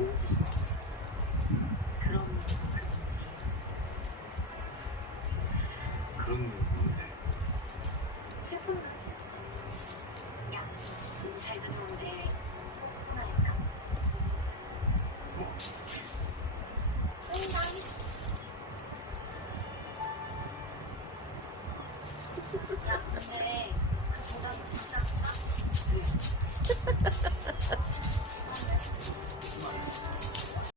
먹었겠어. 그런 그런지. 그런 건데. 슬픈 거. 야, 살도 좋은데 하나일까? 뭐? 난 야, 근데 그 보답이 진짜 싸?